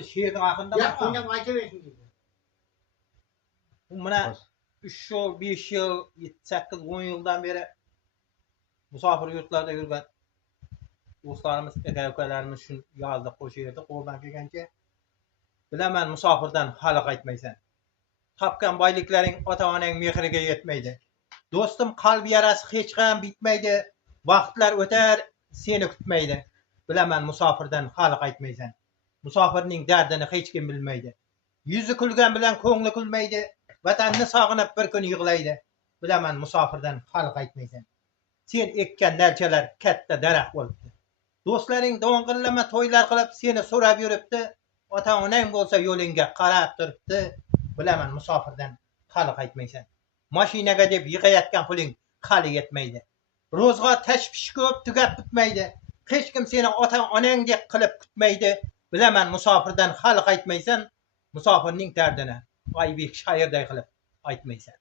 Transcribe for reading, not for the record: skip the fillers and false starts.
Bu şehirden hakkında mı? Yakından aytıversin dedi. Buna 3 yıl, 5 yıl, 8, 10 yıldan beri musafir yurtlarda yürgen dostlarımız, aka-ukalarımız şun yazda koşuyorduk. Oradan gelgence bilemen musafirden halı qaytmaysan. Tapkan baylıklaring ota-onaning mehriga yetmeydi. Dostum kalbi yarası hiç qan bitmeydi. Vaqtlar öter, seni kutmaydi. Bilemen musafirden halı qaytmaysan. Musafirning derdini hiç kim bilmeydi. Yüzü kulgan bilen ko'ngli kulmaydi. Vatanni sog'inib bir kun yig'laydi. Bilemen musafirden halı qaytmaysan. Sen ekkan narchalar katta daraxt bo'libdi. Do'stlaring do'ng'illama to'ylar qilib seni so'rab yuribdi. Ota-onang bo'lsa yo'lingga qarab turibdi. Bilemen musafirdan halı qaytmaysan. Mashinaga deb yig'ayotgan puling hali yetmaydi. Ro'zg'or tashvish ko'p, tugat bitmaydi. Hech kim seni ota-onangdek qilib kutmaydi. Bilemen musafirdan halı qaytmaysan. Musafirning dardini Oybek shoirday qilib aytmaysan.